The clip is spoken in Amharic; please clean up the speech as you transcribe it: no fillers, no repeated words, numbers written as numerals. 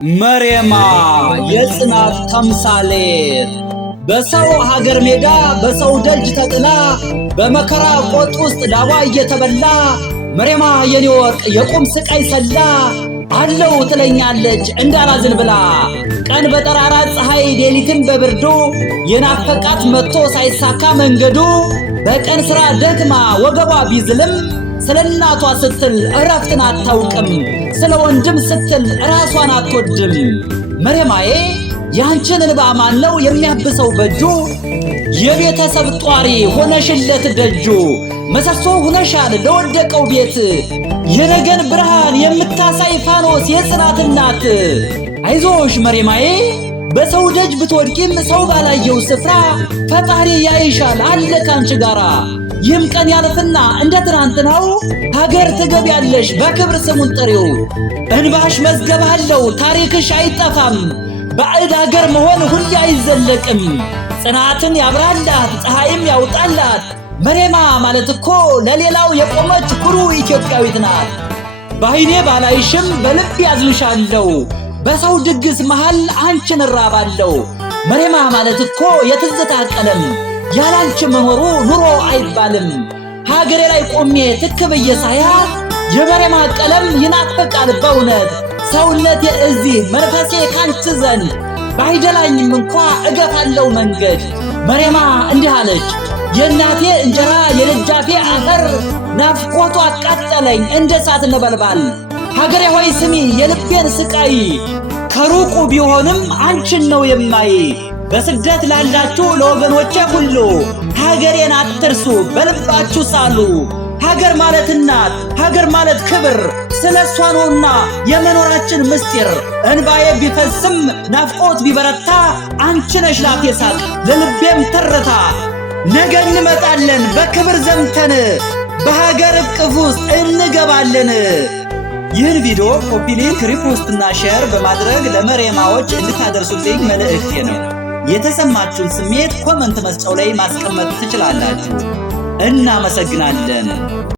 መሬማ የጽናት ተምሳሌት በሰው ሀገር ሜዳ በሰው ደጅ ተጥላ በመከራ ቆጥ ውስጥ ዳዋ እየተበላ መሬማ የኔ ወርቅ የቁም ስቃይ ሰላ አለው ትለኛለች እንዳላዝን ብላ ቀን በጠራራ ፀሐይ ሌሊትን በብርዱ የናፈቃት መጥቶ ሳይሳካ መንገዱ በቀን ስራ ደክማ ወገቧ ቢዝልም ስለ እናቷ ስትል እረፍትን አታውቅም ስለ ወንድም ስትል ራሷን አትወድም። መሬማዬ ያንቺን እንባ ማን ነው የሚያብሰው በእጁ? የቤተሰብ ጧሪ ሆነሽለት ደጁ ምሰሶ ሆነሻል ለወደቀው ቤት የነገን ብርሃን የምታሳይ ፋኖስ የጽናት እናት። አይዞሽ መሬማዬ በሰው ደጅ ብትወድቂም ሰው ባላየው ስፍራ ፈጣሪ ያይሻል አለ ካንቺ ጋራ። ይህም ቀን ያልፍና እንደ ትናንትናው ሀገር ትገቢያለሽ በክብር ስሙን ጥሪው። እንባሽ መዝገብ አለው ታሪክሽ አይጠፋም ባዕድ ሀገር መሆን ሁሌ አይዘለቅም። ጽናትን ያብራላት ፀሐይም ያውጣላት መሬማ ማለት እኮ ለሌላው የቆመች ኩሩ ኢትዮጵያዊት ናት። በዓይኔ ባላይሽም በልብ ያዝንሻለው በሰው ድግስ መሃል አንቺን እራባለው። መሬማ ማለት እኮ የትዝታ ቀለም ያላንቺ መኖሩ ኑሮ አይባልም። ሀገሬ ላይ ቆሜ ትክብዬ ሳያት የመሬማ ቀለም ይናፍቃል በእውነት ሰውነቴ እዚህ መንፈሴ ካንቺ ዘንድ ባይደላኝም እንኳ እገፋለው መንገድ። መሬማ እንዲህ አለች የእናቴ እንጀራ የደጃፌ አፈር ናፍቆቷ አቃጠለኝ እንደ እሳት ነበልባል። ሀገሬ ሆይ ስሚ የልቤን ስቃይ ከሩቁ ቢሆንም አንቺን ነው የማይ። በስደት ላላችሁ ለወገኖቼ ሁሉ ሀገሬን አትርሱ በልባችሁ ሳሉ። ሀገር ማለት እናት ሀገር ማለት ክብር ስለሷ ነውና የመኖራችን ምስጢር። እንባዬ ቢፈስም ናፍቆት ቢበረታ አንቺ ነሽ ላፌ ሳቅ ለልቤም ትርታ። ነገ እንመጣለን በክብር ዘምተን በሀገር እቅፍ ውስጥ እንገባለን። ይህን ቪዲዮ ኮፒ ሊንክ ሪፖስት እና ሼር በማድረግ ለመሬማዎች እንድታደርሱልኝ መልእክቴ ነው። የተሰማችሁን ስሜት ኮመንት መስጫው ላይ ማስቀመጥ ትችላላችሁ። እናመሰግናለን።